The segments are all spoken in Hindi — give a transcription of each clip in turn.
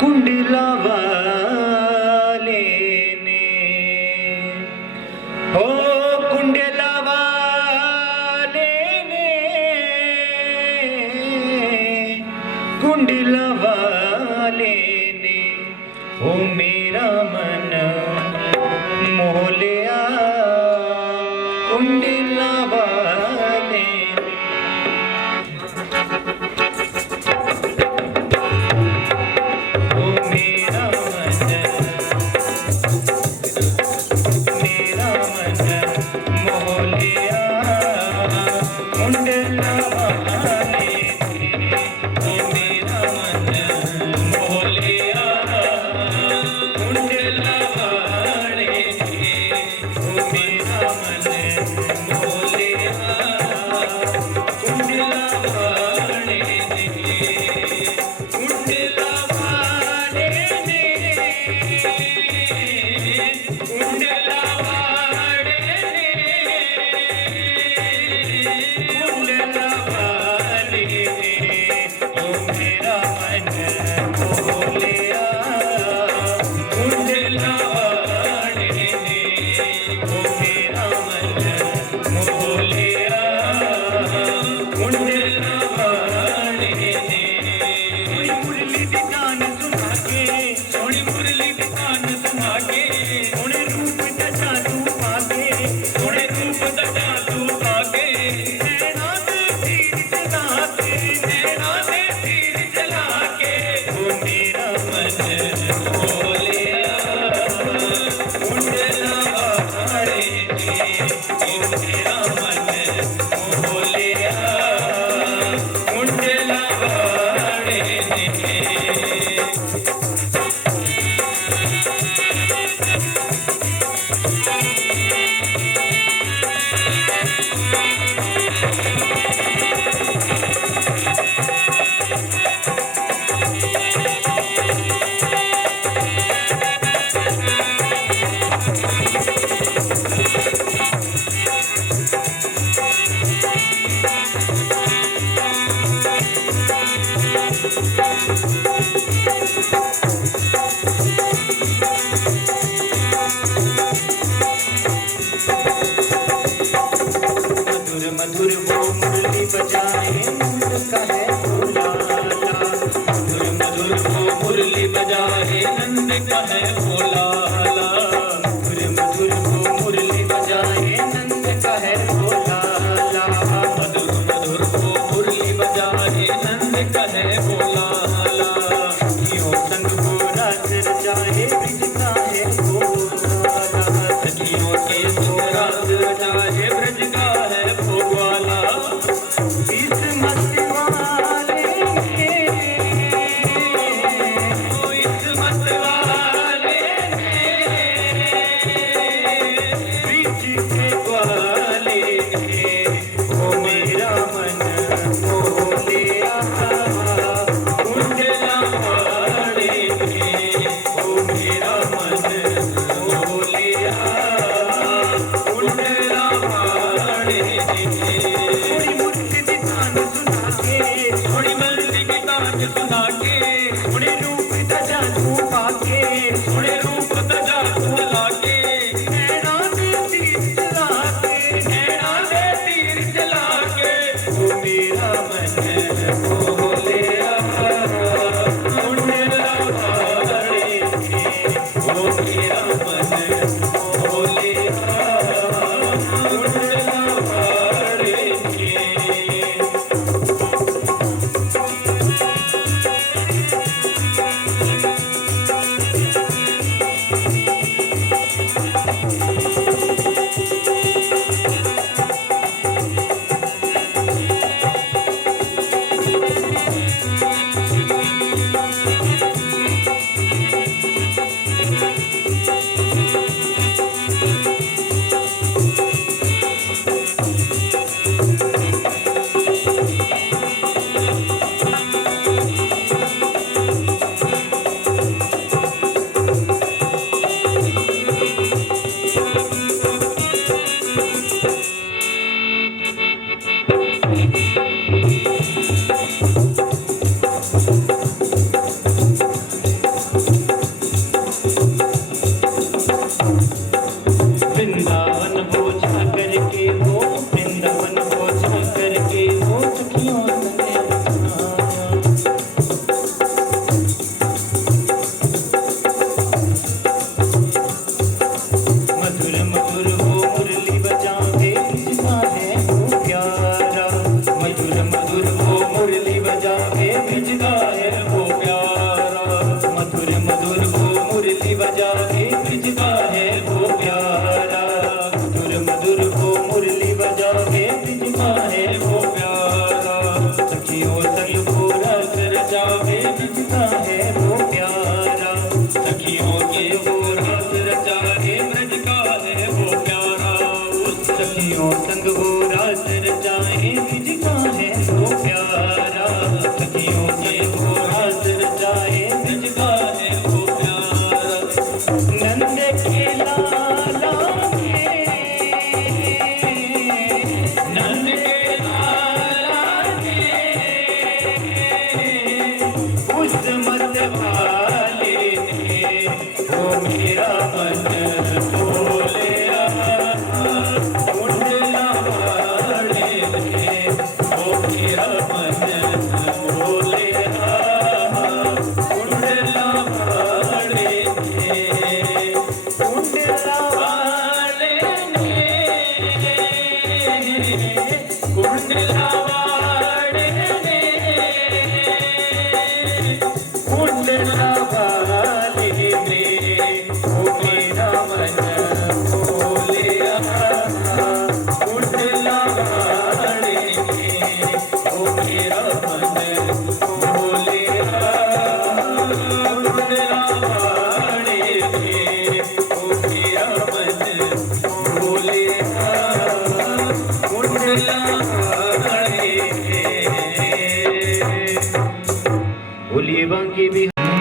कुंडला वाले ने हो कुंडला वाले ने कुंडला वाले ने हो मेरा मन मोह लिया कुंडला वाले मधुर वो मुरली बजाए नंद का है भोलाला मधुर मधुर वो मुरली बजाए नंद का है भोलाला मधुर मधुर वो मुरली बजाए नंद का है भोलाला मधुर मधुर वो मुरली बजाए नंद का है भोलाला सखियों संग वो रास रचाए ब्रज का है भोलाला सखियों के सो रास रचाए ब्रज का है भोला इस मत वाले के इस मत वाले बीच के ग्वाले ओ मेरा मन मोह लिया कुंडला वाले ओ मेरा मन मोह लिया कुंडला वाले थोड़ी मल्ली की तान सुना के थोड़े रूप तजा तू पाके थोड़े रूप तजा तू लाके नैना दे तीर चला के नैना दे तीर चला के वो मेरा मन मोह लिया कुंडला वाले वो मेरा मन मोह लिया कुंडला वाले सखियों संग वो रस रचावे जिसका है वो प्यारा, सखियों के वो रस रचावे ब्रज का है वो प्यारा, सखियों संग वो रस रचाए जिसका है वो प्यारा, सखियों के वो रस रचाए जिसका है वो प्यारा। नंद के लाला के, नंद के लाला के, उस मत वाले ने वो मेरा मन बोले कुंडला वाले ने वो मेरा मन बोले कुंडला वाले ने, कुंडला वाले ने, कुंडला वाले ने, कुंडला वाले ने वो मेरा मन बोले कुंडला वाले ने वो मेरा मन बोले कुंडला वाले ने वो मेरा मन बोले कुंडला वाले ने। बोलिए बांके बिहारी,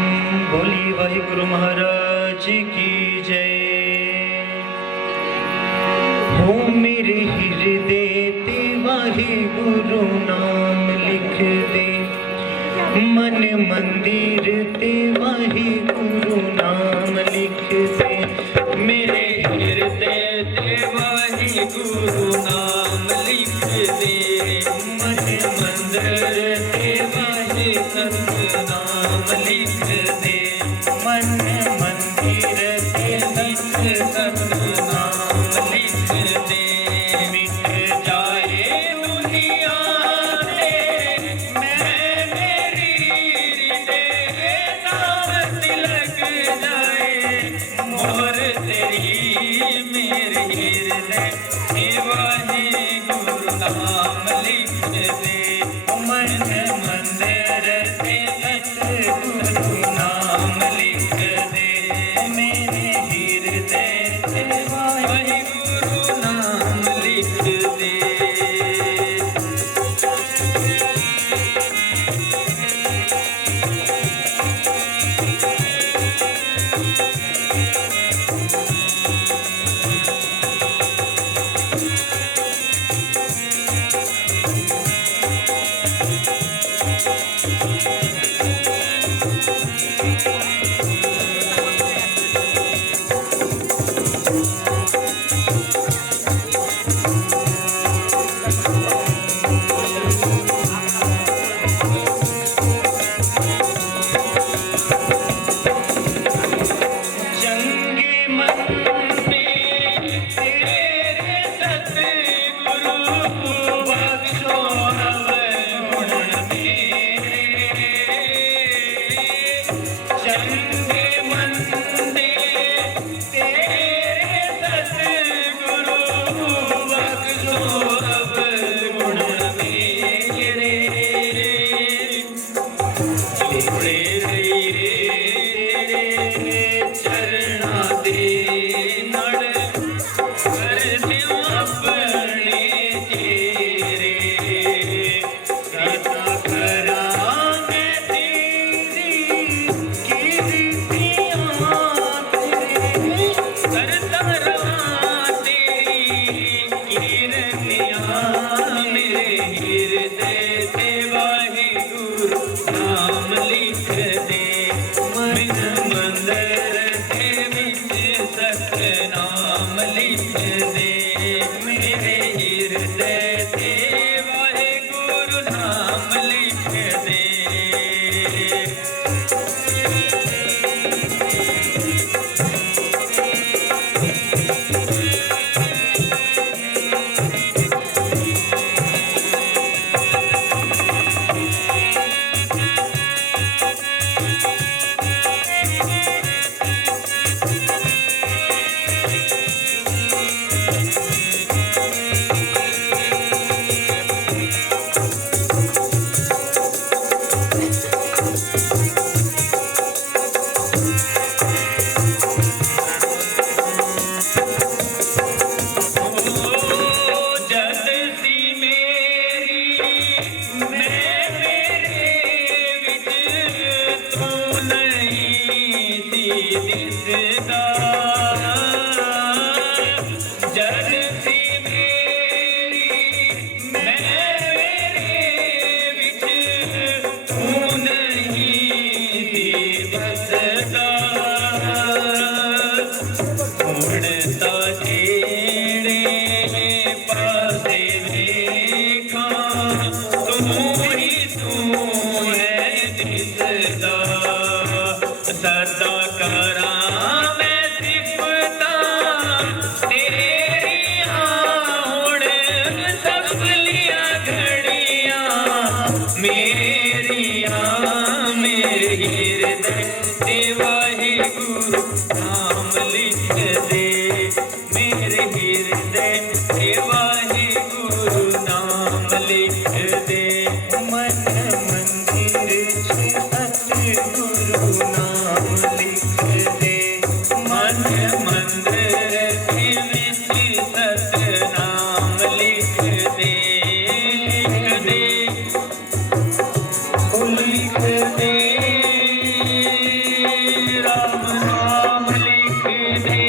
बोलिए वाहिगुरु महाराज की जय। हो मेरे हृदय ते वाहिगुरु नाम लिख दे, मन मंदिर ते वाहिगुरु नाम लिख दे, मेरे हृदय ते वाहिगुरु नाम लिख दे, मन मंदिर ते वाहिगुरु नाम लिख दे, मन मंदिर ते वाहिगुरु नाम लिख दे, मिट जाए दुनिया से मैं मेरी हृदय नाम तिलक जाए, मोर तेरी मेरे हृदय हे वाहिगुरु नाम लिख दे, मन मंदिर ते सतगुरु नाम लिख दे, मेरे हृदय ते वाहिगुरु नाम लिख दे। अदा करा मैं सिफता तेरिया हुण सफलिया घड़िया मेरिया मेरे हृदय ते वाहिगुरु नाम लिख दे मेरे हृदय ते वाहिगुरु नाम लिख दे मन मंदिर सतगुरु नाम लिख दे मन मंदिर के विच सतनाम लिख दे लिख दे राम नाम लिख दे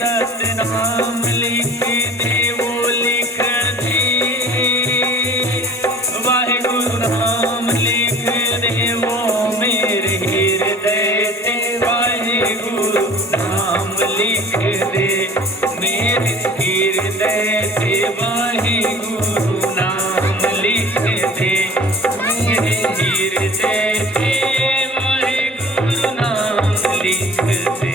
सतनाम लिख दे वो लिख दे वाहिगुरु नाम लिख दे वो मेरे हृदय ते वाहिगुरु नाम लिख दे मेरे हृदय ते वाहिगुरु नाम लिख दे मेरे हृदय ते वाहिगुरु नाम लिख दे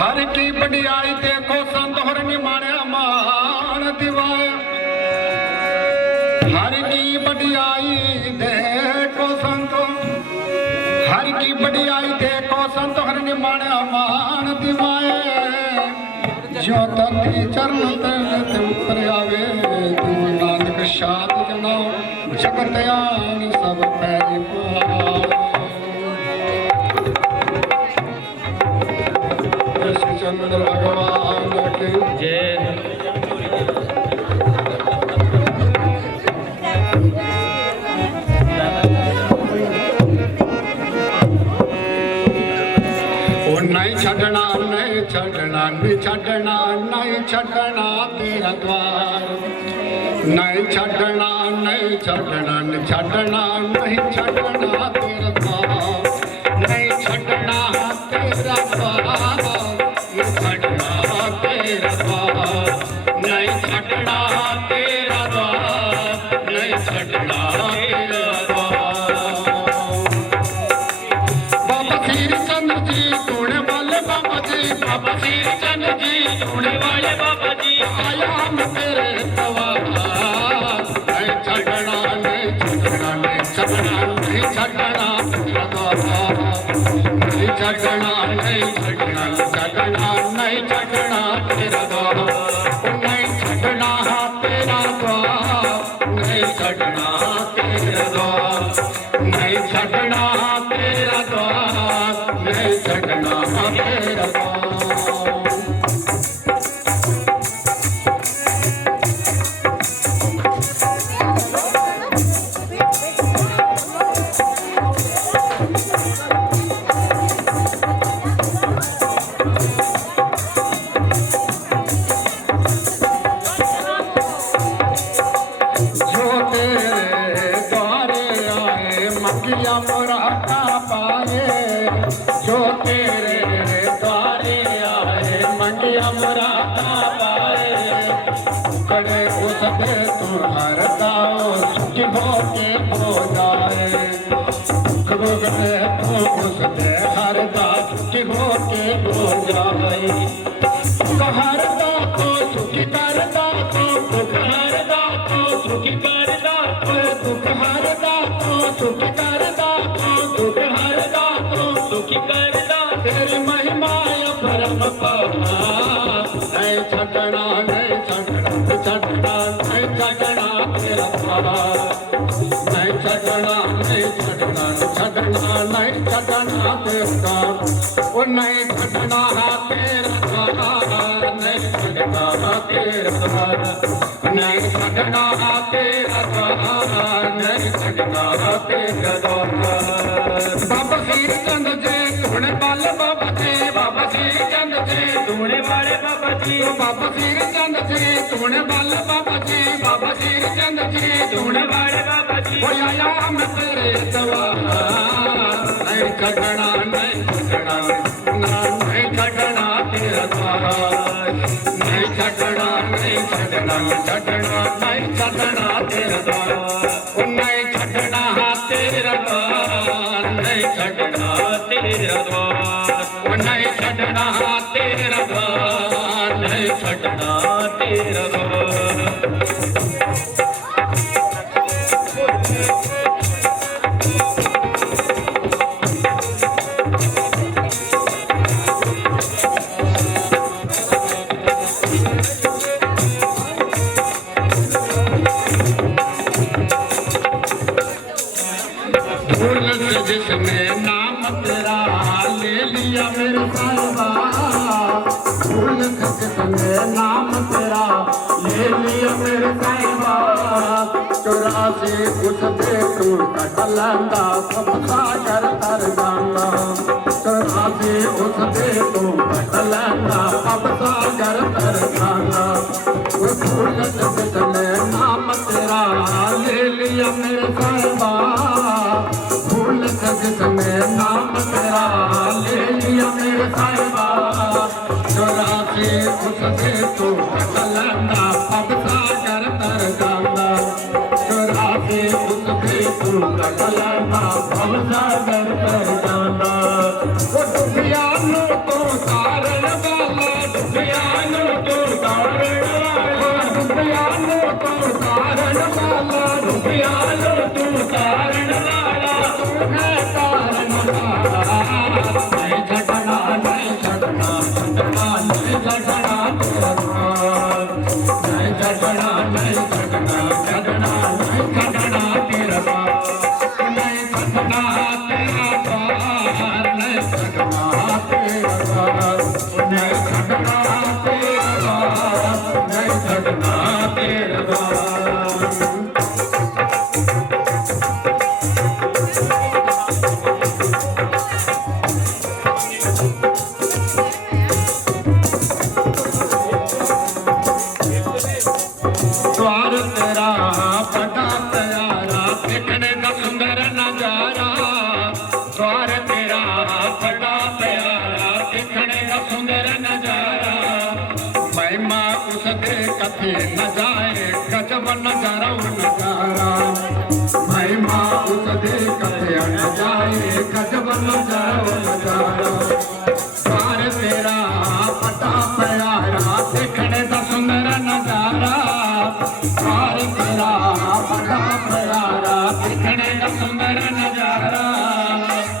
हर की बड़ियाई देखो संत हर निमाणिया मान दिवाया हर की बड़ियाई देखो संत हर की बड़ियाई देखो संत हर निमाणिया मान दिवाए जो तती चरण ते ऊपर आवे गुरु नानक शाद जनो जगत आन सब पैरी पावे चंद्र भगवान की जय नहीं छड़ना नहीं छड़ना नहीं छड़ना नहीं छड़ना तेरा द्वार नहीं छड़ना नहीं छड़ना नहीं छड़ना नहीं छड़ना तेरा द्वार नहीं छड़ना तेरा द्वार नहीं छड़ना तेरा द्वार नहीं छड़ना तेरा द्वार नहीं छड़ना तेरा द्वार बाबा श्री चंद्र जी तूने वाले बाबा जी बाबा श्री चंद्र जी तूने वाले बाबा जी आया हम तेरे द्वार नहीं छड़ना नहीं छड़ना नहीं छड़ना नहीं छड़ना तेरा द्वार नहीं छड़ना नहीं छड़ना छड़ना नहीं छड़ना तेरा द्वार नहीं छड़ना तेरा द्वार नहीं छड़ना तेरा द्वार नहीं छड़ना तेरा द्वार नहीं छड़ना तेरा द्वार मंगिया मुरादा पाए जो तेरे द्वारे आए मंगिया मुरादा पाए करे उसके तुम्हार दाओ सुखी होके हो जाए करे तो उसके हर दा सुखी होके हो जाए हर दा को सुखी कर दा को दुख हर दा को सुखी कर दा को दुख हर दा को सुखी कर दा को दुख हर दा को सुखी कर दा तेरी महिमा परम पावा नहीं छड़ना नहीं छड़ना छड़ना नहीं छड़ना तेरा पावा नहीं छड़ना नहीं छड़ना छड़ना नहीं छड़ना तेरा वो नहीं छड़ना तेरा नहीं छड़ना तेरा नहीं छड़ना तेरा नहीं छड़ना तेरा बाबा श्री चंद्र जी धुने वाले बाबा जी बाबा श्री चंद्र जी धुने वाले बाबा जी बाबा श्री चंद्र जी धुने वाले बाबा जी बाबा श्री चंद्र जी धुने वाले बाबा जी वो आया हम तेरे द्वार नहीं छड़ना नहीं छड़ना नहीं छड़ना तेरा नहीं छड़ना नहीं छड़ना छड़ना नहीं छड़ना तेरा द्वार नहीं छड़ना तेरा द्वार नहीं छड़ना तेरा द्वार नहीं छड़ना तेरा द्वार नहीं छड़ना तेरा द्वार जिसने नाम तेरा ले लिया मेरे साहिबा फूल जिसने नाम तेरा ले लिया मेरे साहिबा 84 कुछ दे तू कटलंदा सब सागर तर जाना 84 उस दे तू कटलंदा सब सागर तर जाना फूल जिसने नाम तेरा ले लिया मेरे साहिबा जिसने नाम तेरा ले लिया मेरे साहिबा 84 उससे तू कटलंदा अब सागर तर जाना 84 उससे तू कटलंदा अब सागर तर जाना वो डुबियानो तो तारण वाला डुबियानो तो तारण वाला डुबियानो तो तारण वाला डुबियानो तो तारण वाला नहीं छड़ना नहीं छड़ना छड़ना नहीं छड़ना तेरा द्वार नहीं छड़ना नहीं छड़ना छड़ना नहीं छड़ना तेरा द्वार नहीं छड़ना तेरा द्वार नहीं छड़ना तेरा द्वार नहीं छड़ना तेरा द्वार नहीं छड़ना तेरा द्वार द्वार तेरा बड़ा प्यारा देखने का सुंदर नजारा द्वार तेरा बड़ा प्यारा देखने का सुंदर नजारा महिमा उस दे कभी न जाए गजब नजारा वो नजारा महिमा उस दे कभी न जाए गजब नजारा वो नजारा द्वार तेरा बड़ा प्यारा देखने का सुंदर नजारा द्वार तेरा बड़ा प्यारा दिखने का सुंदर नजारा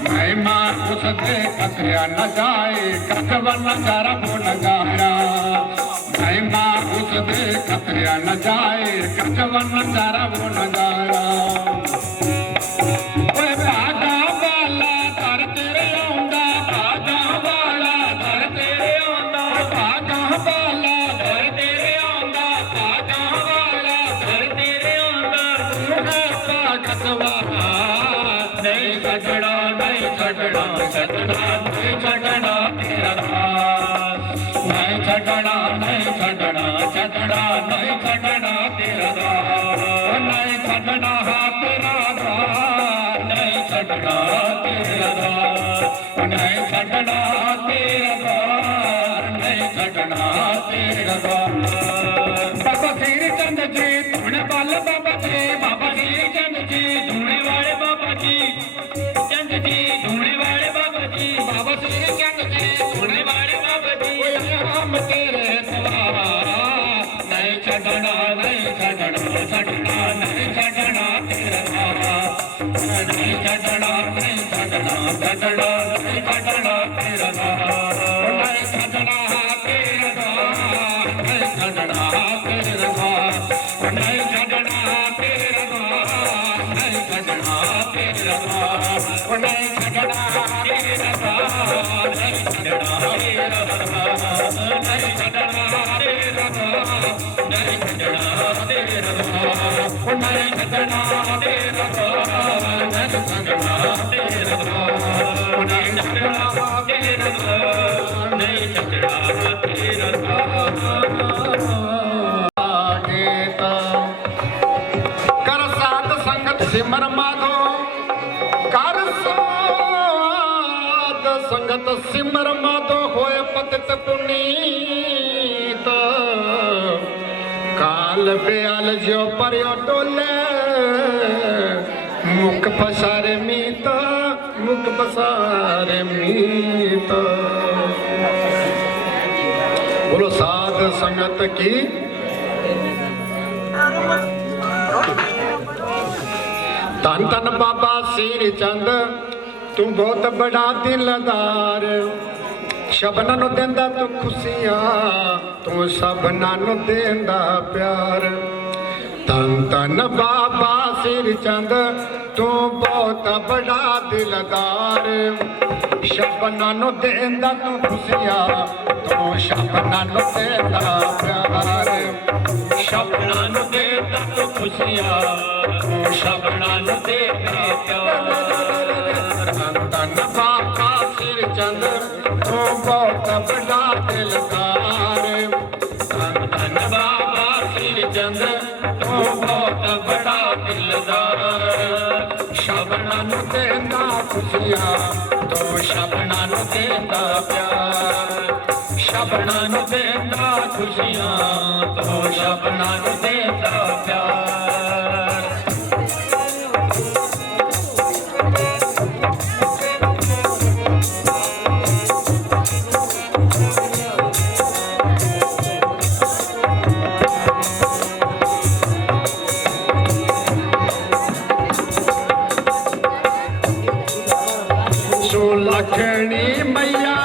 महिमा उस दे कथया न जाए गजब नजारा वो नजारा महिमा उस दे कथया न जाए गजब नजारा वो नजारा भागा वाला दर तेरे आंदा भागा वाला दर तेरे आंदा भागा वाला दर तेरे आंदा भागा वाला दर तेरे आंदा कसवा नहीं छड़ना नहीं छड़ना छड़ना नहीं छड़ना तेरा द्वार नहीं छड़ना नहीं छड़ना छड़ना नहीं छड़ना तेरा द्वार नहीं छड़ना तेरा द्वार नहीं छड़ना तेरा द्वार नहीं छड़ना तेरा द्वार नहीं छड़ना तेरा द्वार बाबा श्री चंद जी धुने वाले बाबा जी बाबा श्री चंद जी धुने वाले बाबा जी चंद जी धुने वाले बाबा जी बाबा श्री चंद जी धुने वाले बाबा जी हम तेरे द्वार नहीं छड़ना नहीं छड़ना छड़ना नहीं छड़ना तेरा द्वार नहीं छड़ना नहीं छड़ना छड़ना नहीं छड़ना तेरा द्वार नहीं छड़ना तेरा द्वार नहीं छड़ना तेरा द्वार नहीं छड़ना तेरा द्वार नहीं छड़ना तेरा द्वार नहीं छड़ना तेरा द्वार नहीं छड़ना तेरा द्वार नहीं छड़ना तेरा द्वार नहीं छड़ना तेरा द्वार नहीं छड़ना तेरा द्वार नहीं छड़ना तेरा द्वार नहीं छड़ना तेरा द्वार नहीं छड़ना तेरा द्वार कर साध संगत सिमर माधो कर साध संग संगत सिमर माधो होए पतित पुनीत काल बेअल जो पर्यो डोले मुख पसारे मीत मुख पसारे मीत। बोलो साध संगत की। धन धन बाबा सिर चंद तू बहुत बड़ा दिलदार शबना नु देंदा तू खुशियां तू सबना नु देंदा प्यार। धन धन बाबा सिर चंद तू बहुत बड़ा दिलदार शबना नु देंदा तू खुशियां तू शबना नु देंदा प्यार। शबना नु देता तो खुशियां तू शबना नु देता प्यार। धन बाबा सिर चंद तू बहुत बड़ा दिलदार धन बाबा सिर चंद तू बहुत बड़ा दिलदार शबना नु देंदा खुशियां तू शबना नु देता प्यार। शबना नु देता खुशियां तू शबना नु देता प्यार। सुलखनी मैया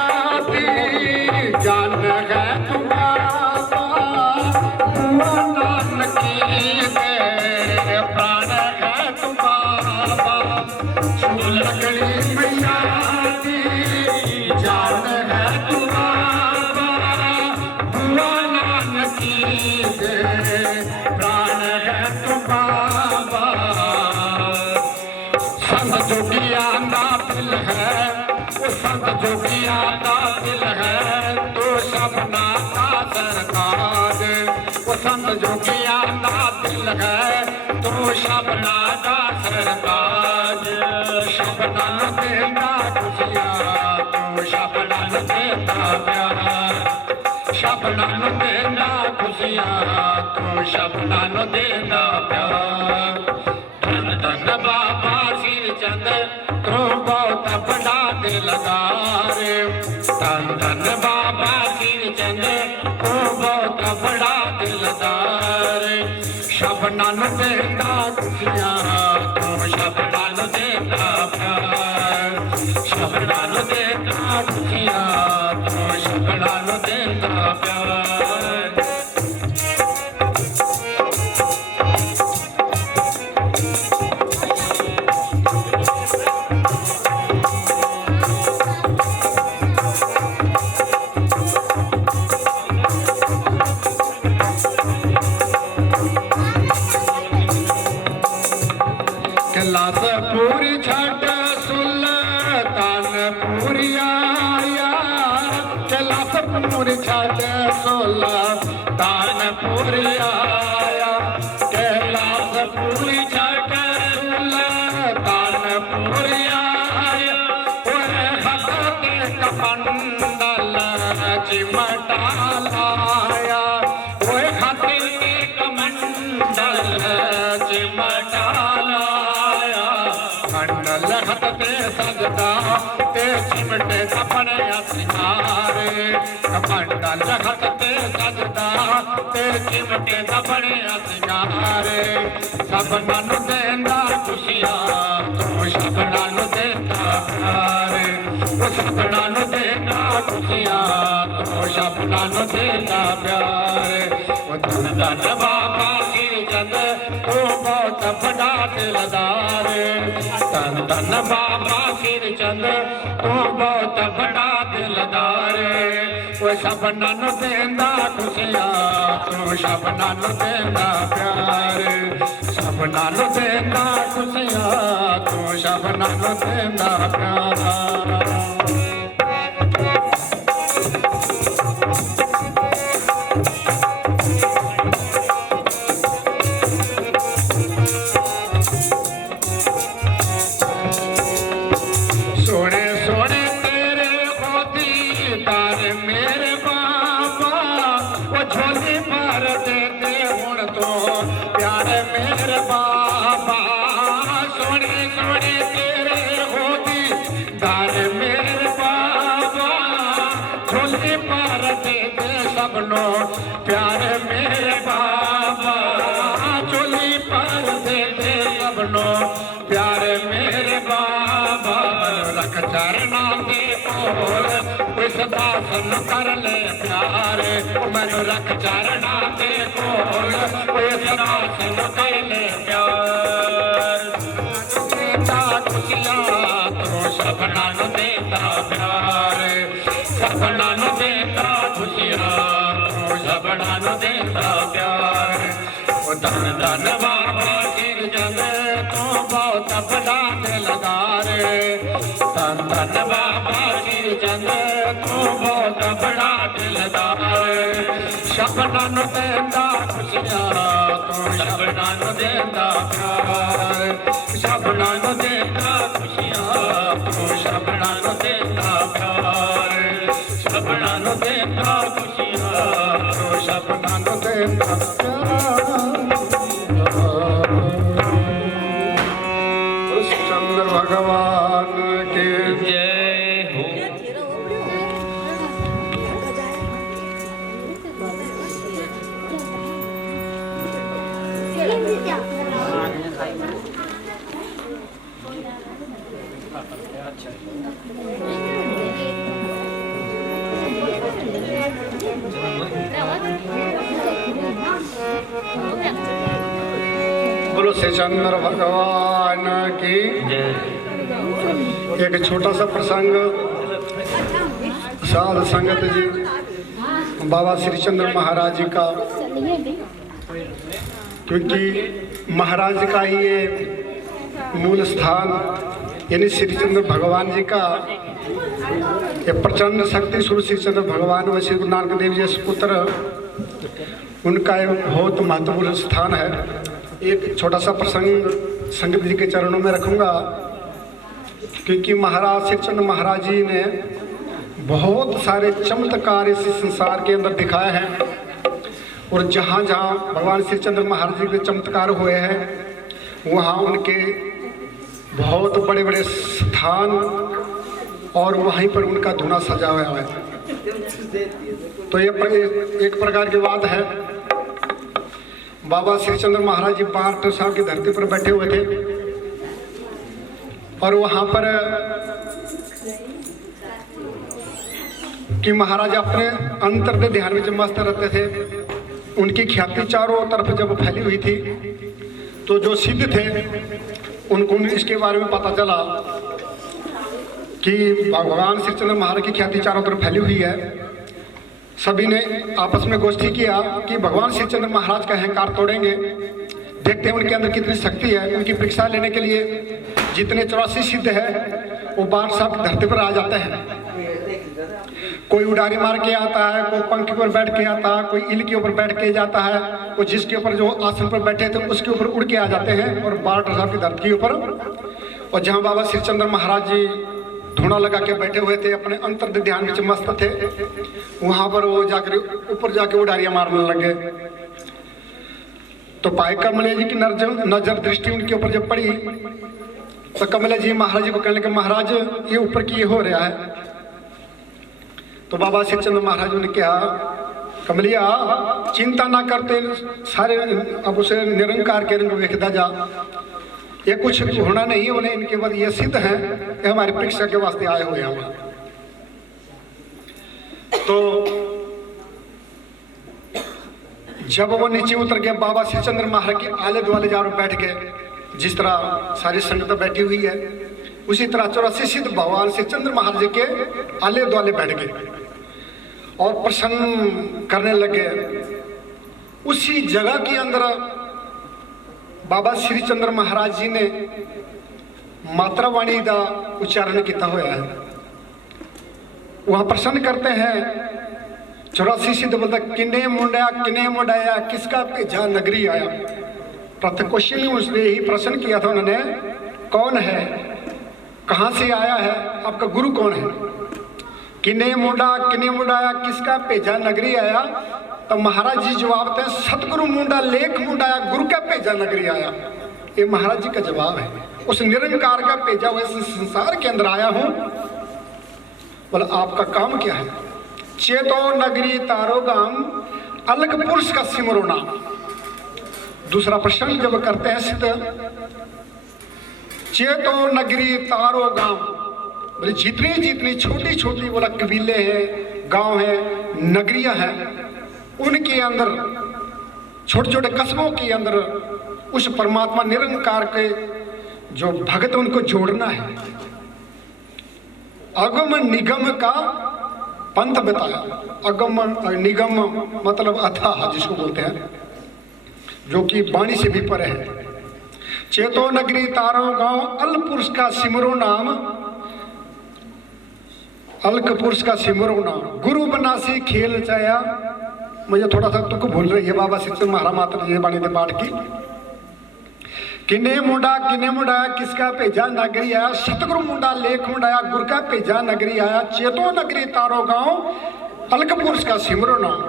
दी जान है तुम्हारा नानकी दे प्राण है तुम्हारा। सुलखनी मैया दी जान है तुम्हारा नानकी दे प्राण है तुम्हारा। संत जोगिया ना दिल है वो संत जोगिया का दिल है तो सबना का सरकार। वो संत जोगिया का दिल है तो सबना का सरकार। शबना न देता खुशियां तो शबना न देता प्यार। शबना न देता खुशियां तो शबना न देता प्यार। धन धन बाबा सिर चंद तू बहुत बड़ा दिलदार। धन धन बाबा सिर चंद तू बहुत बड़ा दिलदार शबना नु देता खुशियां तू शबना नु देता प्यार। शबना नु देता खुशियां तू शबना नु देता प्यार। कैलाश पूरी छठ सुल्तानपुरी आया। कैलाश पूरी छठ सुल्तानपुरी आया। कैलाश पूरी छठ सुल्तानपुरी आया। ओए हाथ के कमंडल चिमटा लाया। ओए हाथ के कमंडल चिमटा लाया। मंडल हाथ ते सजदा ते चिमटे अपने सिंगारे। मंडल हाथ ते सजदा ते चिमटे अपने सिंगारे। सबना नु देंदा खुशियां तू सबना नु देता प्यार। वो सबना नु देता खुशियां तू सबना नु देता प्यार। वो धन धन बाबा सिर चंद तू बहुत बड़ा दिलदार। धन धन बाबा सिर चंद तू बहुत बड़ा दिलदार। वो सबना नु देंदा खुशियां तू सबना नु देंदा प्यार। सबना नु देंदा खुशियां तू सबना नु देंदा प्यार। सोने सोने तेरे मेरे बाबा सोने सोने तेरे होती दार मेरे बाबा झोली पर दे दे सबनो प्यार मेरे बाबा झोली पर दे दे सबनो प्यार मेरे बाबा रख चरना दे कोल कोई सदा सन कर ले प्यार मैनू रख चरना दे कोल कोई सदा सन कर ले प्यार देता खुशियां तो सबना नु देता प्यार सबना नु देता खुशियां तो सबना नु देता प्यार ओ धन धन बाबा गिर जग तो बहुत बड़ा दिलदार धन धन बाबा गिर जग तो बहुत बड़ा दिलदार सबना नु देता खुशियां तो सबना नु देता प्यार सबना नु देता खुशियां तो सबना नु देता प्यार सबना नु देता खुशियां तो सबना नु देता प्यार चंद्र भगवान के जय हो। बोलो श्री चंद्र भगवान की जय। एक छोटा सा प्रसंग साध संगत जी बाबा श्री चंद्र महाराज जी का, क्योंकि महाराज का ही ये मूल स्थान यानी श्री चंद्र भगवान जी का ये प्रचंड शक्ति स्वरूप श्री चंद्र भगवान व श्री गुरु नानक देव जी पुत्र उनका एक बहुत महत्वपूर्ण स्थान है। एक छोटा सा प्रसंग संगत जी के चरणों में रखूंगा, क्योंकि महाराज श्री चंद्र महाराज जी ने बहुत सारे चमत्कार इस संसार के अंदर दिखाए हैं और जहाँ जहाँ भगवान श्री चंद्र महाराज जी के चमत्कार हुए हैं वहाँ उनके बहुत बड़े बड़े स्थान और वहीं पर उनका धुना सजा हुआ है। तो ये एक प्रकार की बात है। बाबा श्री चंद्र महाराज जी 62 साल की धरती पर बैठे हुए थे और वहाँ पर कि महाराज अपने अंतर्दय ध्यान में मस्त रहते थे। उनकी ख्याति चारों तरफ जब फैली हुई थी तो जो सिद्ध थे उनको इसके बारे में पता चला कि भगवान श्री चंद्र महाराज की ख्याति चारों तरफ फैली हुई है। सभी ने आपस में गोष्ठी किया कि भगवान श्री चंद्र महाराज का अहंकार तोड़ेंगे, देखते हैं उनके अंदर कितनी शक्ति है। उनकी परीक्षा लेने के लिए जितने 84 सिद्ध है वो 62 साल की धरती पर आ जाते हैं। कोई उड़ारी मार के आता है, कोई पंख पर बैठ के आता है, कोई इल के ऊपर बैठ के जाता है, कोई जिसके ऊपर जो आसन पर बैठे थे उसके ऊपर उड़ के आ जाते हैं और 62 साल की धरती के ऊपर। और जहाँ बाबा श्री चंद्र महाराज जी धुना लगा के बैठे हुए थे, अपने अंतर ध्यान में मस्त थे, वहां पर वो जाकर ऊपर जाके उड़ारियां मारने लगे। तो पाए कमले जी की नजर दृष्टि उनके ऊपर जब पड़ी तो कमले जी महाराज जी को कहने लगे, महाराज ये ऊपर की ये हो रहा है। तो बाबा श्री चंद्र महाराज ने कहा, कमलिया चिंता ना करते, सारे अब उसे निरंकार के रंग वेखदा जा, ये कुछ होना नहीं है। बोले इनके बाद ये सिद्ध है, ये हमारी परीक्षा के वास्ते आए हुए हैं। तो जब वो नीचे उतर गया, बाबा श्री चंद्र महाराज के आले दुआले जा बैठ गए। जिस तरह सारी संगत बैठी हुई है उसी तरह 84 सिद्ध भगवान श्री चंद्र महाराज के आले दुआले बैठ गए और प्रसन्न करने लगे। उसी जगह के अंदर बाबा श्री चंद्र महाराज जी ने मात्रा वाणी का उच्चारण किया हुआ है। वहां प्रसन्न करते हैं 84 सिद्ध बोलता, किन्ने मुंडाया किसका भेजा नगरी आया। प्रथम क्वेश्चन उसने यही प्रश्न किया था उन्होंने, कौन है, कहाँ से आया है, आपका गुरु कौन है। किन्ने मुंडाया किसका भेजा नगरी आया। तो महाराज जी जवाब दें, सतगुरु मुंडा लेख मुंडा आया, गुरु का भेजा नगरी आया। ये महाराज जी का जवाब है। उस निरंकार का भेजा हुआ इस संसार के अंदर आया हूं। बोला आपका काम क्या है? चेतो नगरी तारो गाम, अलग पुरुष का सिमरो नाम। दूसरा प्रश्न जब करते हैं सिद्ध, चेतो नगरी तारो गांव, बोले जितनी जितनी छोटी छोटी बोला कबीले हैं, गांव है, नगरियां हैं, उनके अंदर छोटे छोटे कस्बों के अंदर उस परमात्मा निरंकार के जो भगत उनको जोड़ना है। अगम निगम का पंथ बताया। अगम निगम मतलब अथाह जिसको बोलते हैं, जो कि वाणी से भी परे है। चेतो नगरी तारो गांव, अल पुरुष का सिमरो नाम, अलक पुरुष का सिमरो नाम, गुरु बनासी खेल चाया। मुझे थोड़ा सा तुक भूल रही है बाबा शिक्षण महाराज माता जी बाणी के पाठ की। किन्ने मुंडा किसका भेजा नगरी आया, सतगुरु मुंडा लेख मुंडाया, गुरु का भेजा नगरी आया। चेतो नगरी तारो गांव, अलक पुरुष का सिमरो नाम,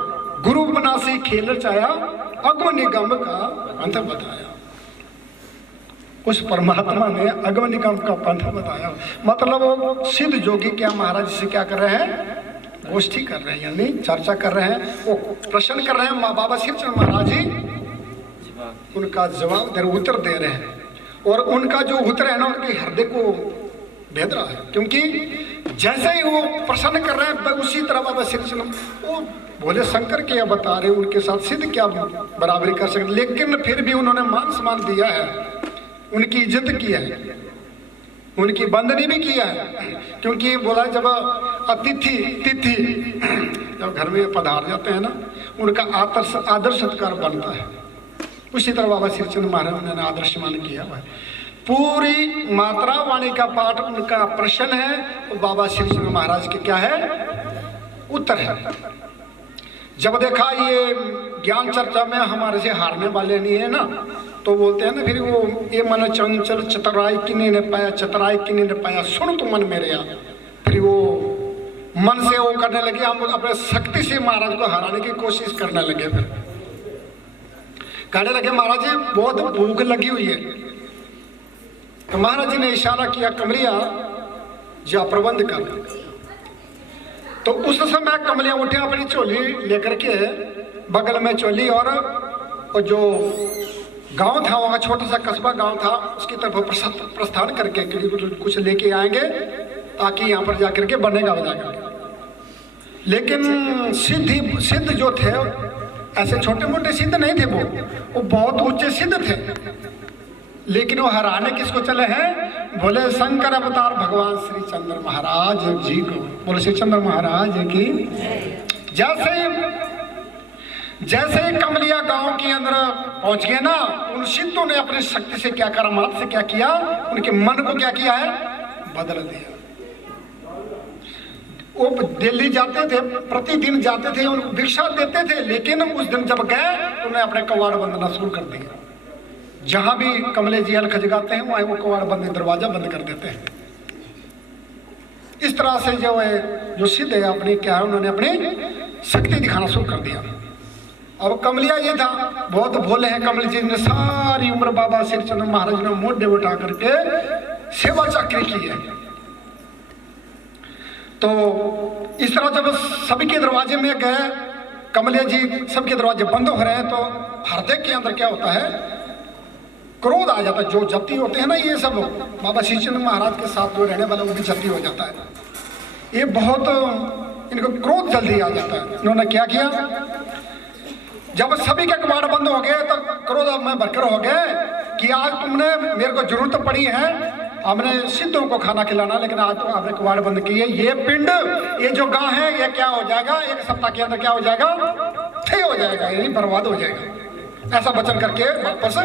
गुरु बनासी खेल चाया, अगम निगम का पंथ बताया। उस परमात्मा ने अगम निगम का पंथ बताया। मतलब वो सिद्ध योगी क्या महाराज से क्या कर रहे हैं? गोष्ठी कर रहे हैं, यानी चर्चा कर रहे हैं, वो प्रश्न कर रहे हैं। बाबा श्रीचंद महाराज जी उनका जवाब दे, उत्तर दे रहे हैं। और उनका जो उत्तर है ना, उनके हृदय को भेद रहा है। क्योंकि जैसे ही वो प्रश्न कर रहे हैं उसी तरह बाबा श्रीचंद वो बोले शंकर क्या बता रहे, उनके साथ सिद्ध क्या बराबरी कर सकते। लेकिन फिर भी उन्होंने मान सम्मान दिया है, उनकी इज्जत की है, उनकी बंदनी भी किया है। क्योंकि बोला जब अतिथि तिथि जब घर में पधार जाते हैं ना, उनका आदर सत्कार बनता है। उसी तरह बाबा श्रीचंद महाराज ने आदर्श मान किया हुआ है। पूरी मात्रा वाणी का पाठ उनका प्रश्न है, तो बाबा श्रीचंद महाराज के क्या है? उत्तर है। जब देखा ये ज्ञान चर्चा में हमारे से हारने वाले नहीं है ना, तो बोलते हैं ना फिर वो, ये मन चंचल चतुराई किन्हीं ने पाया, चतुराई किन्हीं ने पाया, सुन तो मन मेरे आ। फिर वो मन से वो करने लगे, हम अपने शक्ति से महाराज को हराने की कोशिश करने लगे। फिर कहने लगे महाराज जी बहुत भूख लगी हुई है। तो महाराज जी ने इशारा किया, कमलिया जा प्रबंध कर। तो उस समय कमलिया उठे, अपनी चोली लेकर के बगल में चोली, और जो गांव था वहाँ छोटा सा कस्बा गांव था, उसकी तरफ प्रस्थान करके कुछ लेके आएंगे ताकि यहाँ पर जाकर के बनेगा जाकर। लेकिन सिद्ध जो थे ऐसे छोटे मोटे सिद्ध नहीं थे, वो बहुत ऊंचे सिद्ध थे। लेकिन वो हराने किसको चले हैं? बोले शंकर अवतार भगवान श्री चंद्र महाराज जी को। बोले श्री चंद्र महाराज की। जैसे ही कमलिया गांव के अंदर पहुंच गए ना, उन सिद्धों ने अपनी शक्ति से क्या करामात से क्या किया, उनके मन को क्या किया है? बदल दिया। वो दिल्ली जाते थे, प्रतिदिन जाते थे, उनको भिक्षा देते थे, लेकिन उस दिन जब गए उन्हें अपने कवाड़ बंदना शुरू कर दिया। जहां भी कमले जी अलख जगाते हैं वहीं वो कवाड़ बंद, दरवाजा बंद कर देते हैं। इस तरह से जो है जो सिद्ध है अपनी क्या है, उन्होंने अपनी शक्ति दिखाना शुरू कर दिया। अब कमलिया ये था, बहुत भोले हैं कमल जी ने, सारी उम्र बाबा श्रीचंद्र महाराज ने मोढे उठा करके सेवा चाकरी की है। तो इस तरह जब सभी के दरवाजे में गए, कमलिया जी सबके दरवाजे बंद हो रहे हैं, तो हृदय के अंदर क्या होता है? क्रोध आ जाता है। जो जप्ती होते हैं ना ये सब, बाबा श्रीचंद्र महाराज के साथ जो रहने वाला वो भी जप्ती हो जाता है। ये बहुत इनको क्रोध जल्दी आ जाता है। इन्होंने क्या किया, जब सभी के कबाड़ बंद हो गए तो क्रोध में भरकर हो गए कि आज तुमने मेरे को जरूरत पड़ी है, हमने सिद्धों को खाना खिलाना, लेकिन आज तो आपने कबाड़ बंद किए। ये पिंड, ये जो गांव है, ये क्या हो जाएगा? एक सप्ताह के अंदर क्या हो जाएगा? थे हो जाएगा, यानी बर्बाद हो जाएगा। ऐसा वचन करके वापस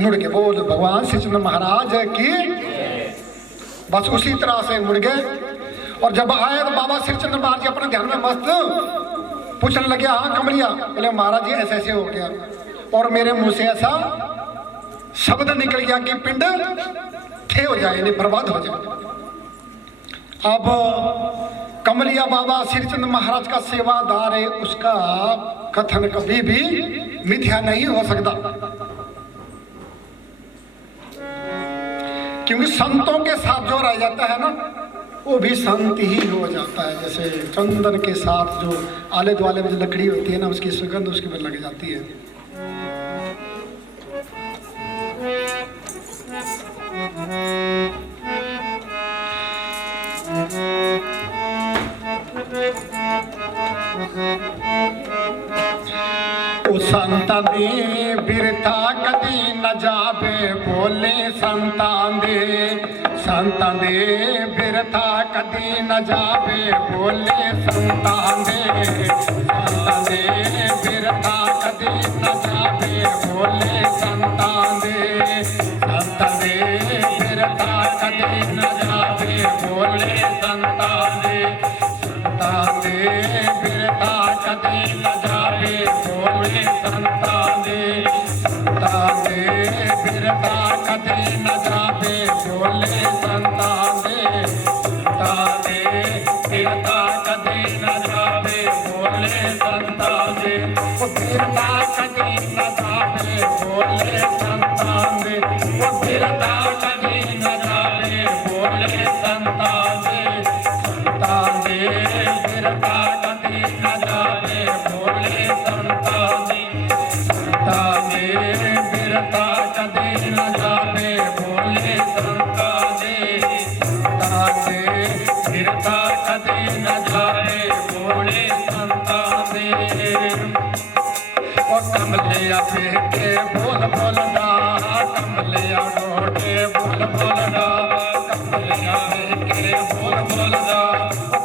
मुड़ के बोल भगवान श्रीचंद्र महाराज की। बस उसी तरह से मुड़ गए। और जब आए तो बाबा श्रीचंद्र महाराज जी अपने ध्यान में मस्त पूछने लगे, हाँ कमलिया, बोले महाराज जी ऐसे ऐसे हो गया, और मेरे मुंह से ऐसा शब्द निकल गया कि पिंड थे हो जाए, यानी बर्बाद हो जाए। अब कमलिया बाबा श्रीचंद महाराज का सेवादार है, उसका कथन कभी भी मिथ्या नहीं हो सकता, क्योंकि संतों के साथ जो रह जाता है ना वो भी संत ही हो जाता है। जैसे चंदन के साथ जो आले द्वाले में जो लकड़ी होती है ना, उसकी सुगंध उसके ऊपर लग जाती है। संतां दे बिरथा कदी न जावे बोले, संतां दे बिरथा कदी न जावे बोले, संतां दे बिरथा कदी न जावे बोले, संतां दे बिरथा कदी न जावे बोले, संतां दे बिरथा कदी न जावे बोले, संतां दे बिरथा कदी न जावे बोले, संतां दे बिरथा कदी न जावे बोले, संतां दे बिरथा कदी न जावे बोले, संतां दे बिरथा कदी न जावे बोले, संतां दे बिरथा कदी न जावे बोले, संतां दे बिरथा कदी न जावे बोले, संतां दे बिरथा कदी न जावे बोले, संतां दे। ओ कमलिया फेंके बोल बोलना, कमलिया डोटे बोल बोलना, कमलिया फेंके बोल बोलना,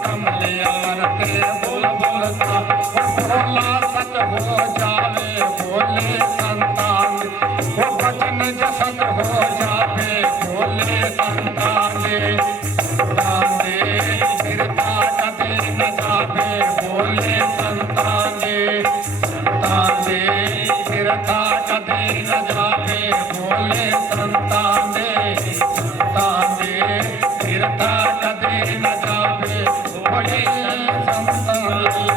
कमलिया रते बोल बोलना, बोला सच हो जावे बोले, संतां दे वो वचन जसत हो जावे बोले, संतां दे बिरथा कदी न जावे बोले, संतां दे बिरथा कदी न जावे बोले, संतां दे बिरथा कदी न जावे बोले, संतां दे।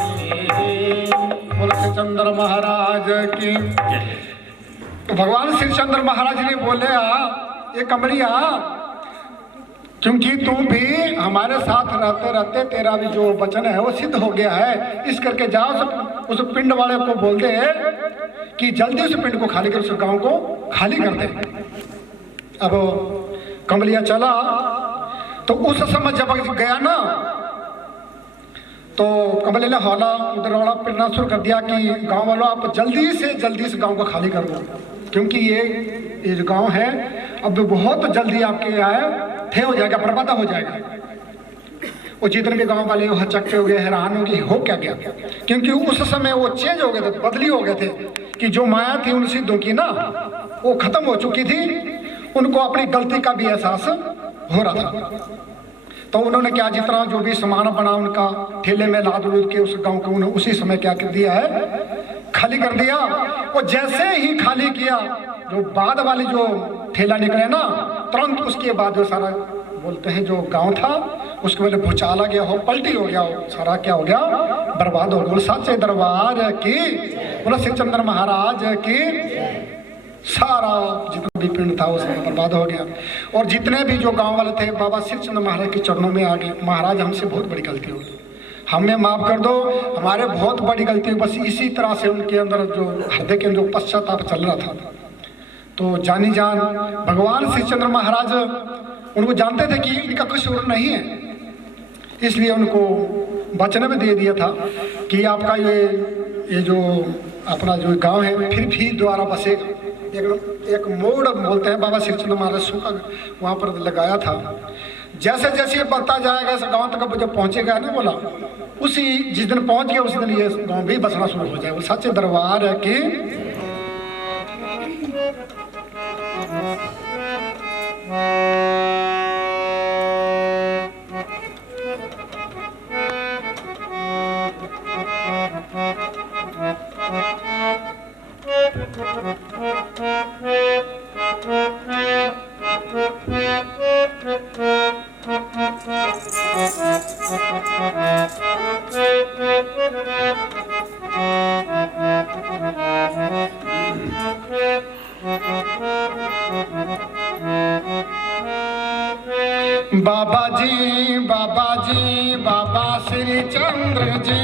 बोलो श्रीचंद्र महाराज की। तो भगवान श्रीचंद्र महाराज ने बोले, ये कमलिया, क्योंकि तू भी हमारे साथ रहते रहते तेरा भी जो वचन है वो सिद्ध हो गया है, इस करके जाओ उस पिंड वाले को बोल दे कि जल्दी उस पिंड को खाली कर, उस गांव को खाली कर दे। अब कमलिया चला, तो उस समय जब गया ना, तो कमलिया ने हौला उधर वाला पिटना शुरू कर दिया कि गांव वालों आप जल्दी से जल्दी इस गांव को खाली कर दो, क्योंकि ये जो गांव है अब बहुत जल्दी आपके यहाँ थे हो जाएगा, बर्बाद हो जाएगा। वो जितने भी गांव वाले हचक्के हो गए, हैरान हो गए, हो क्या गया, क्योंकि उस समय वो चेंज हो गए थे, बदली हो गए थे, कि जो माया थी उन सिद्धों की ना वो खत्म हो चुकी थी, उनको अपनी गलती का भी एहसास हो रहा था। तो उन्होंने क्या, जितना जो भी सामान बना उनका ठेले में लाद लूद के उस गांव को उन्होंने उसी समय क्या कर दिया है, खाली कर दिया। और जैसे ही खाली किया, जो बाद वाली जो ठेला निकले ना, तुरंत उसके बाद जो सारा बोलते हैं जो गांव था उसके पहले भूचाल आ गया हो, पलटी हो गया हो, सारा क्या हो गया, बर्बाद हो गया। सच्चे दरबार की, बोलो श्रीचंद्र महाराज की। सारा जितना भी पिंड था वो सब बर्बाद हो गया। और जितने भी जो गांव वाले थे बाबा श्रीचंद्र महाराज के चरणों में आ गए, महाराज हमसे बहुत बड़ी गलती हो गई, हमें माफ कर दो, हमारे बहुत बड़ी गलती। बस इसी तरह से उनके अंदर जो हृदय के अंदर पश्चाताप चल रहा था। तो जानी जान भगवान श्रीचंद्र महाराज उनको जानते थे कि इनका कसूर नहीं है, इसलिए उनको वचन में दे दिया था कि आपका ये जो अपना जो गांव है फिर भी दोबारा बसेगा। एक मोड़ बोलते हैं बाबा श्रीचंद्र महाराज सुखा वहाँ पर लगाया था। जैसे जैसे बढ़ता जाएगा इस गांव तक जब पहुंचेगा ना, बोला उसी जिस दिन पहुंच गया उस दिन ये गांव भी बसना शुरू हो जाए। वो सच्चे दरबार है कि Thank you. जी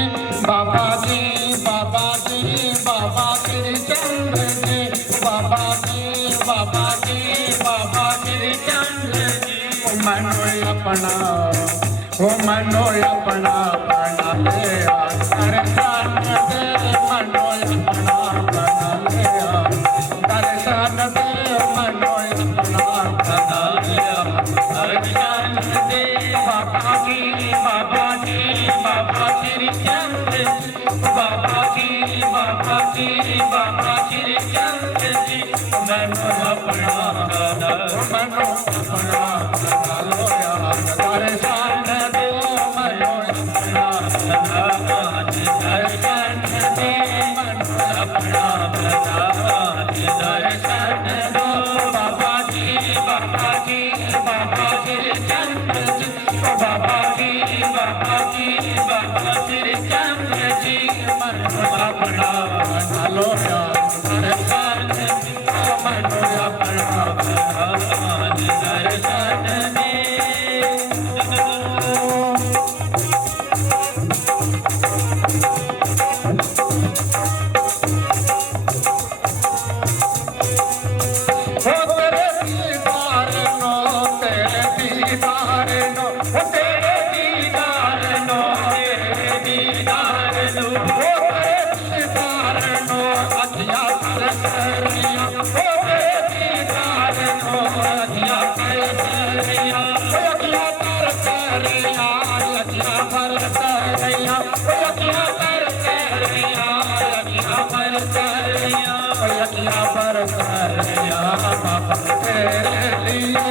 बाबा जी बाबा जी बाबा श्री चंद्र जी बाबा जी बाबा जी बाबा श्री चंद्र जी मनो अपना ओ मनो अपना बना ले दर्शन दे मनो अपना बना ले दर्शन दे मनो अपना बना ले दर्शन दे बाबा जी बाबा जी बाबा श्री चंद्र जी बाबा जी बाबा जी बाबा श्री चंद्र जी मनो अपना बना मनो अपना बना लो यार दर्शन दे मनो अपना बना दर्शन दे मनो अपना बना दर्शन दो बाबा जी बाबा जी बाबा श्री चंद्र जी बाबा जी बाबा जी बाबा श्री चंद्र जी मनो अपना बना लो यार दर्शन दे मनो अपना बना दर्शन दे तेरे दीदार नो तेरे दीदार नो तेरे दीदार नो तेरे दीदार नो तेरे दीदार नो अजिया करसरिया तेरे दीदार नो अजिया करसरिया अजिया करसरिया अजिया करसरिया अजिया करसरिया अजिया करसरिया अजिया करसरिया बाबा तेरे लिए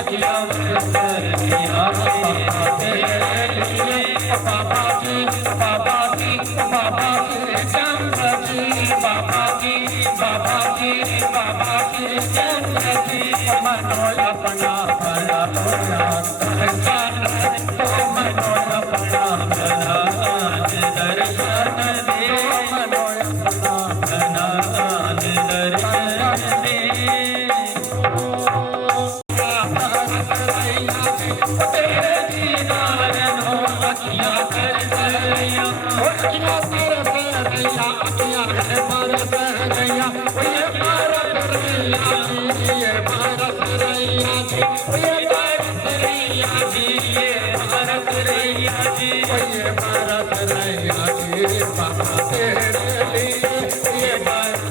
अजिया करसरिया बाबा तेरे लिए बाबा जी बाबा जी बाबा श्री चंद्र जी बाबा जी बाबा जी बाबा श्री चंद्र जी मनो अपना बना दर्शन दो मनो अपना बना दर्शन दे मनो अपना बना दर्शन दे तेरे दीदार नो अखियां करसरिया अखियां करसरिया अखियां करसरिया ये करसरिया ये करसरिया ये करसरिया ये करसरिया ये करसरिया बाबा तेरे लिए ये करसरिया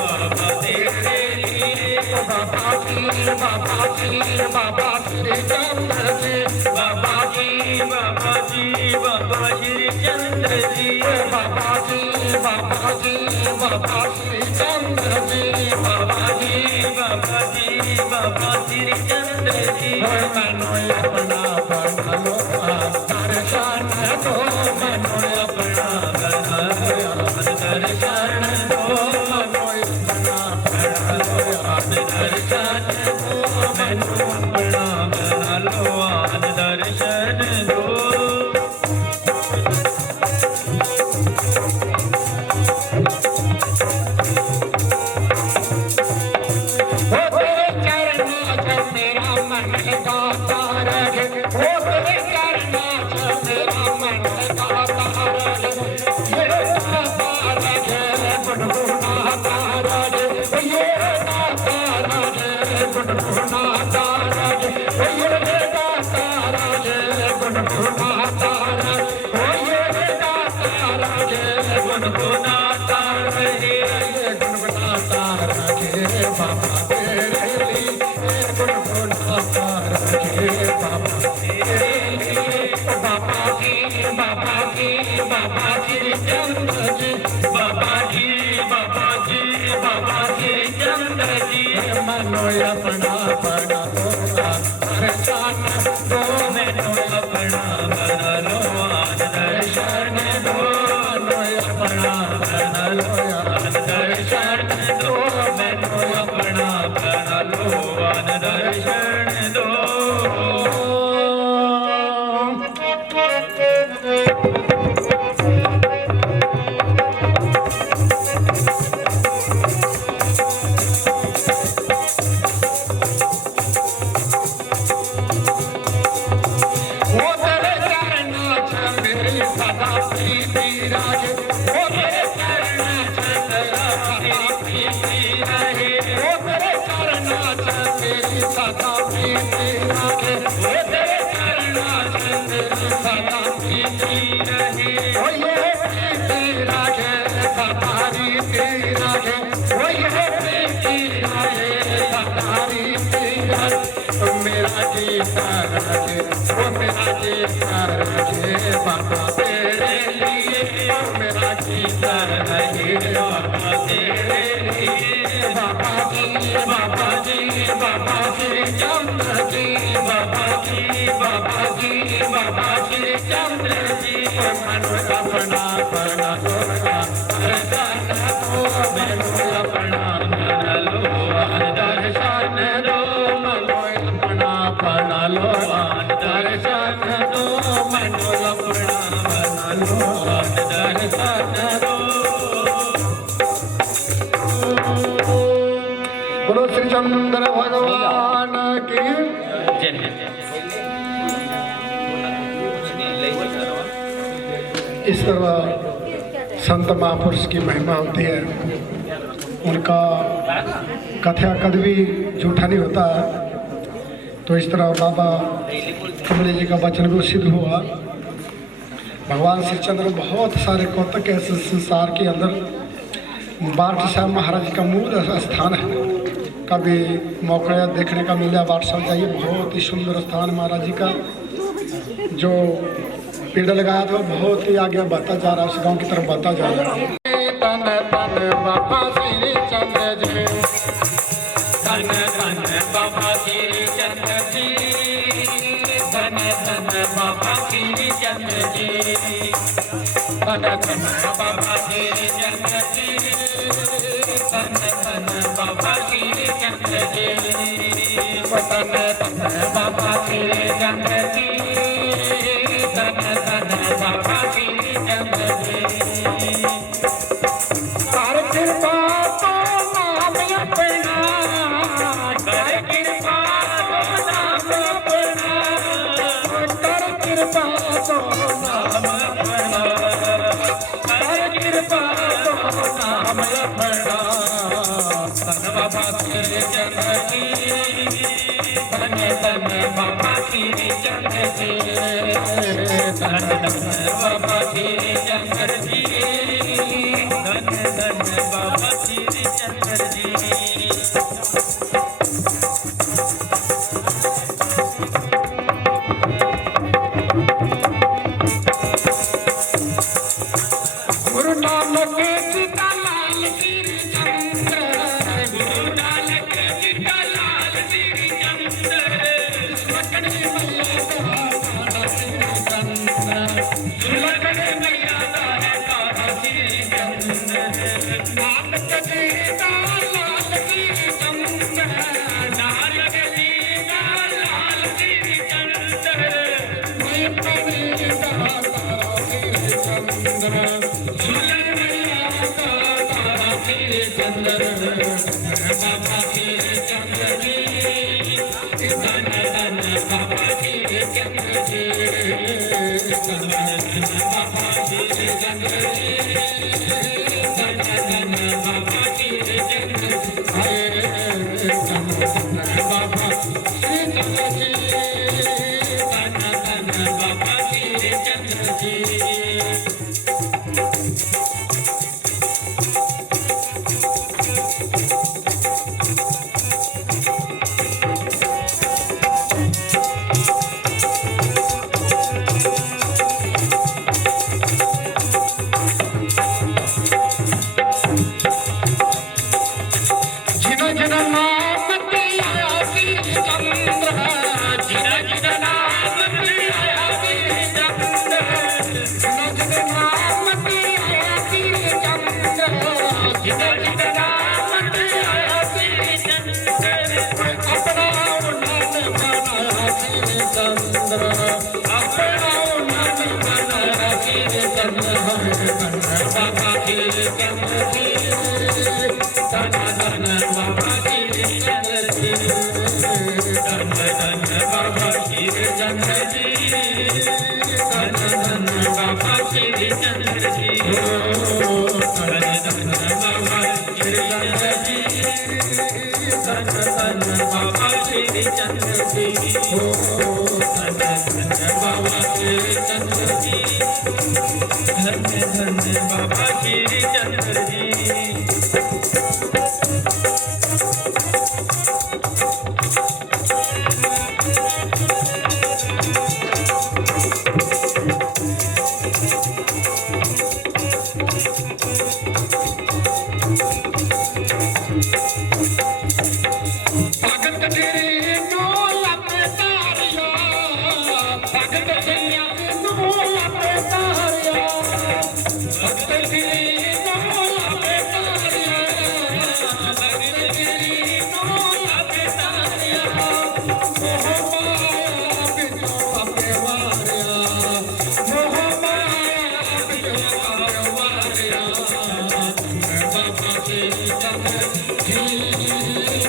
बाबा तेरे लिए बाबा जी बाबा जी बाबा श्री चंद्र जी बाबा जी बाबा जी बाबा श्री चंद्र जी बाबा जी बाबा जी बाबा श्री चंद्र जी बाबा जी बाबा जी बाबा श्री चंद्र जी मनो अपना बना लो दर्शन दो मनो अपना बना दर्शन दो मनो अपना बना लो दर्शन दो मनो अपना बना लो दर्शन दो तेरे चरणों से मेरा मन गाता रहे तेरे चरणों से मेरा मन गाता रहे ये गाता रहे गुनगुनाता रहे ये गाता रहे गुनगुनाता रहे ये गाता रहे गुनगुनाता रहे ये गाता रहे गुनगुनाता रहे गुनगुनाता रहे बाबा तेरे लिए गुनगुनाता रहे बाबा तेरे लिए बाबा जी बाबा जी बाबा श्री चंद्र जी बाबा जी बाबा जी बाबा श्री चंद्र जी मनो अपना बना लो दर्शन दो मनो अपना बना लो दर्शन दो मनो अपना बना लो दर्शन दो मनो अपना बना लो दर्शन दो वो मेरा जी करके बाबा तेरे लिए, वो मेरा जी करके बाबा तेरे लिए। बाबा जी बाबा जी बाबा श्री चंद्र जी, बाबा जी बाबा जी बाबा श्री चंद्र जी। मनु अपना अपना लोका दर्शन दो, मनु अपना अपना लोका दर्शन दो, मनु अपना अपना लोका दर्शन दो, मनु अपना अपना लोका दर्शन दो। बोलो श्री चंद्र भगवान की। इस तरह संत महापुरुष की महिमा होती है, उनका कथया कद भी झूठा नहीं होता है। तो इस तरह बाबा कमले जी का वचन भी सिद्ध हुआ। भगवान श्री चंद्र बहुत सारे कौतक ऐसे संसार के अंदर बाठ साहब महाराज का मूल स्थान है। कभी मौका देखने का मिला बाठ साहब जाइए, बहुत ही सुंदर स्थान महाराज जी का। जो पेड़ लगाया था बहुत ही आगे बढ़ता जा रहा है, उस गांव की तरफ बढ़ता जा रहा है। तन तन बाबा श्री चंद्र जी, धन धन बाबा श्री चंद्र जी, धन धन बाबा श्री चंद्र जी, तन तन बाबा श्री चंद्र जी, धन धन बाबा श्री चंद्र जी, तन तन बाबा श्री चंद्र जी, धन धन बाबा श्री चंद्र जी। कर कृपा तो नाम अपना, कर कृपा तुम नाम अपना, कर कृपा तो नाम अपना, कर कृपा तुम नाम अपना। धन बाबा श्री चंद्र जी, धन धन बाबा श्री चंद्र जी, धन धन बाबा श्री चंद्र जी, धन धन बाबा श्री चंद्र जी। गुरु नानक जी का लाल श्री चंद्र, गुरु नानक जी का लाल श्री चंद्र, लखनी मैया का श्री चंद्र, सुलगन मैया का है कान्हा श्री चंद्र, नानक जी का लाल श्री चंद्र, नानक जी का लाल श्री चंद्र, मैं परी का श्री चंद्र, सुलगन मैया का कान्हा श्री चंद्र, बाबा श्री चंद्र जी, धन धन बाबा श्री चंद्र जी, धन धन बाबा श्री चंद्र जी, धन धन बाबा श्री चंद्र जी। बाबा श्री चंद्र जी, धन धन बाबा श्री चंद्र जी। जिन जिन नाम दिया श्री चंद्र, जिन जिन नाम लिया श्री चंद्र, जिन जिन नाम दिया श्री चंद्र, जिन जिन नाम लिया श्री चंद्र, अपना उन्नत बनाया श्री चंद्र, अपना उन्नत बनाया श्री चंद्र। बाबा श्री चंद्र जी, धन धन बाबा श्री चंद्र जी, धन धन बाबा श्री चंद्र जी, धन धन बाबा श्री चंद्र जी, धन धन बाबा श्री चंद्र जी, धन धन बाबा श्री चंद्र जी, धन धन बाबा श्री चंद्र जी, धन धन बाबा श्री चंद्र जी। बाबा श्री चंद्र जी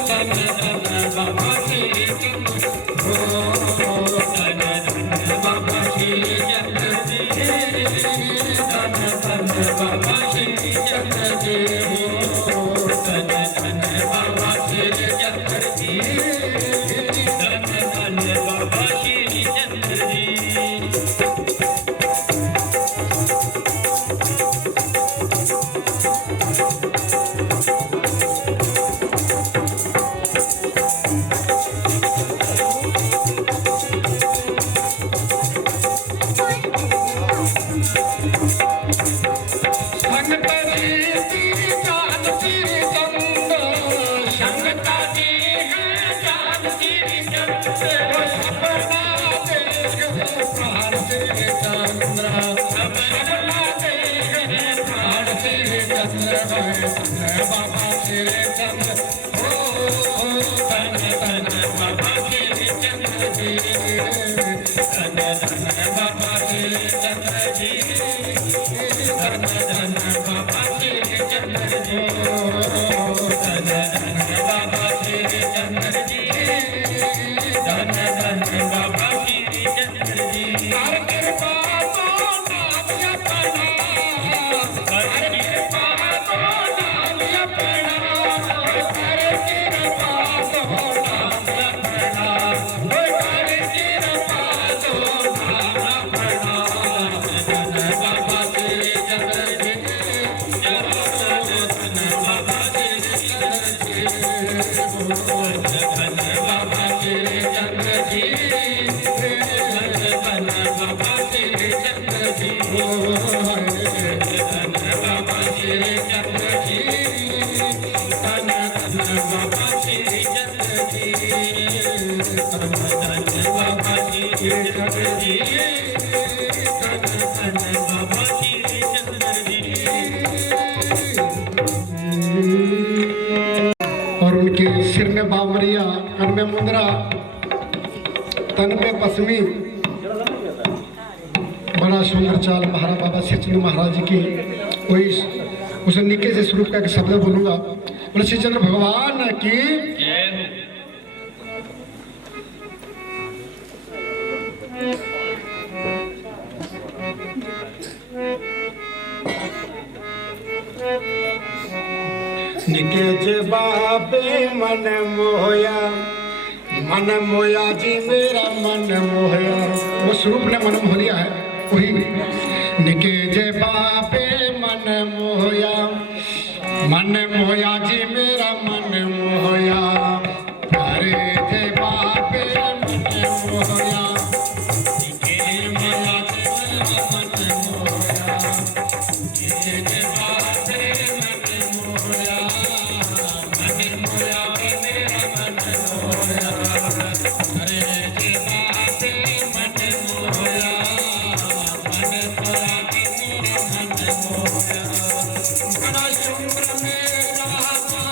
धन धन बाबा श्री चंद्र धन धन बाबा श्री चंद्र जी धन धन बाबा श्री चंद्र जी धन धन बाबा श्री चंद्र जी धन धन बाबा श्री चंद्र जी। बाबा श्री चंद्र धन धन बाबा श्री चंद्र जी धन धन बाबा श्री चंद्र जी धन धन बाबा श्री चंद्र जी धन धन बाबा श्री चंद्र जी धन धन बाबा श्री चंद्र जी। हर कृपा तो नाम अपना हर कृपा तो नाम अपना हर कृपा तो नाम अपना हर कृपा तो नाम अपना धन बाबा श्री चंद्र जी धन बाबा श्री चंद्र जी धन बाबा श्री चंद्र जी धन बाबा श्री चंद्र जी धन बाबा श्री चंद्र जी धन बाबा श्री चंद्र जी धन बाबा श्री चंद्र जी धन बाबा श्री चंद्र जी। और उनके सिर में बावरिया, कन में मुंदरा, तन में पसमी, बड़ा सुंदर चाल महाराज बाबा श्री चंद्र महाराज जी की। वही उसे निके से शुरू करके शब्द बोलूंगा। बोले श्री चंद्र भगवान की। निके जे बाबे मन मोया जी मेरा मन मोया। वो स्वरूप ने मन मोह लिया है। वही निके जे बाबे मन मोया जी मेरा मन मोया। अरे जे बाबे मन मोया निके मोया जी मेरा मन मोया। जे बाबे मन मोया मन मोया मेरा मन मोया। अरे जे बाबे मन मोया मन मोया मेरा मन मोया। बड़ा सुंदर मेरा बाबा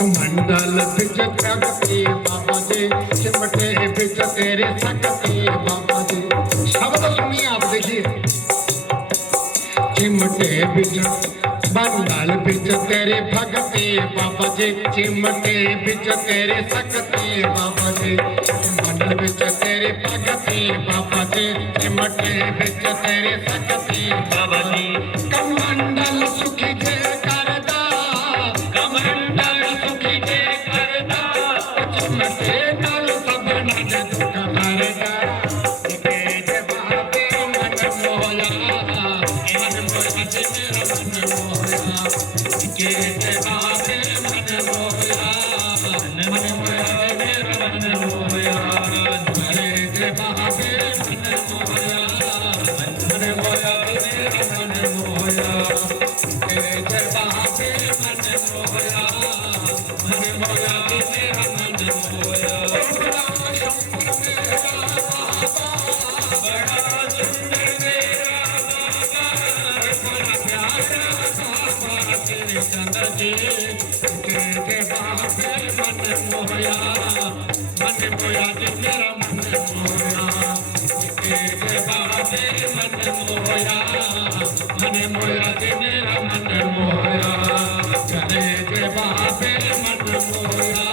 मंडल बिच प्रगति बाबा जी, चिमटे बिच तेरे सकती बाबा जी। शब्द सुनिए आप, देखिए। चिमटे बिच मंडल बिच तेरे भक्ति बाबा जी, चिमटे बिच तेरे सकती बाबा जी। मंडल बिच तेरे भक्ति बाबा जी, चिमटे बिच तेरे सकती बाबा जी। कमंडल सुखी जय करदा, कमंडल सुखी जय करदा, चिमटे नाल सबना दे दुख हरदा। तेज बाबे मन मोया, मन मोया ते मेरा मन मोया। तेज बाबे मन मोया, मन मोया ते मेरा मन मोया। तेज बाबे मन मोया, मन मोया ते मेरा मन मोया। तेज बाबे मन मोया, मन मोया ते मेरा मन मोया। बड़ा सुंदर मेरा बाबा, बड़ा सुंदर मेरा बाबा, बड़ा प्यारा बाबा तेरे चंद जी। तेज बाबे मन मोया, मन मोया ते मेरा मन मोया। तेज बाबे मन मोया, मन मोया ते मेरा मन मोया। तेज बाबे मन मोया,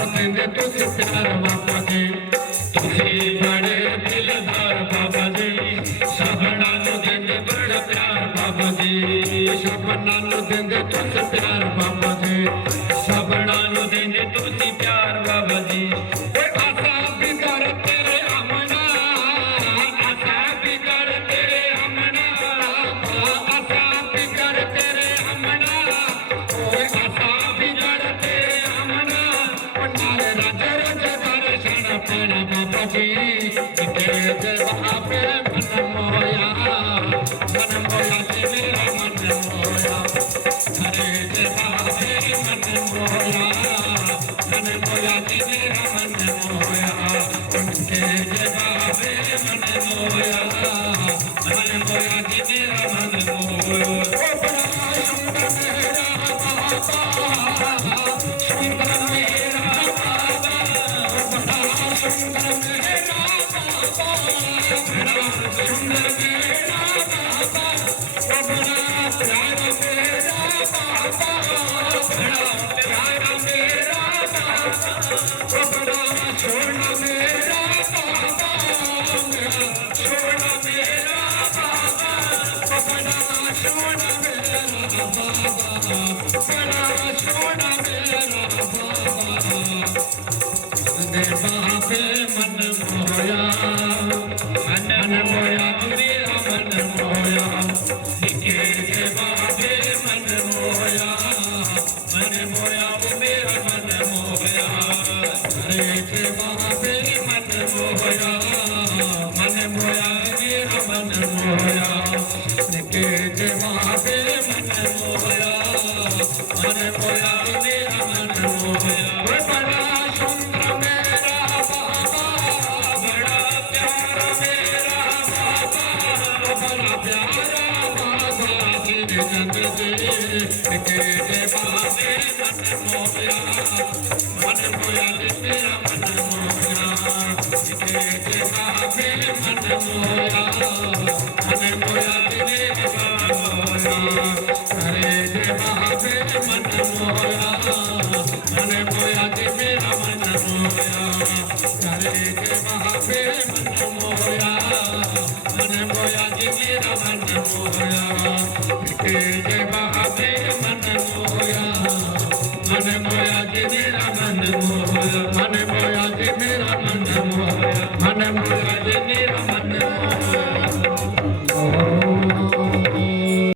नु देंदे तुसी प्यार बाबा जी तुसी बड़े दिलदार बाबा जी सबना नु देंदे बड़ा प्यार बाबा जी सबना नु देंदे तुसी प्यार बाबा जी सबना नु देंदे तुसी प्यार बाबा जी ओए आसा बिगर तेरे अमना आसा बिगर तेरे अमना आसा बिगर तेरे अमना ओए आसा बिगर तेरे अमना नारे राज राज दर्शन पाना बाबा जी तेरे देवा पे मन मोया जी मेरा मन मोया हरे देवा पे मन मोया जी मेरा मन मोया उनके देवा पे मन मोया जी मेरा मन मोया ओ बड़ा सुंदर मेरा बाबा सुंदर मेरा बाबा बड़ा सुंदर मेरा बाबा बड़ा सुंदर मेरा बाबा बड़ा प्यारा मेरा बाबा बड़ा प्यारा मेरा बाबा बड़ा सोना मेरा बाबा मेरा सोना मेरा बाबा बड़ा सोना मेरा बाबा बड़ा सोना मेरा बाबा देवा पे मन मोया मेरा मन मोया निके देवा पे मन मोया मेरा मन मोया हरे देवा पे मन मोया मेरा मन मोया निके देवा पे मन मोया मेरा मन मोया बड़ा सुंदर मेरा बाबा बड़ा प्यारा मेरा बाबा बड़ा प्यारा बाबा तेरे जग जी के देवा पे मन मोया जी मेरा मन मोया के देवा पे मन मोया जी मेरा मन मोया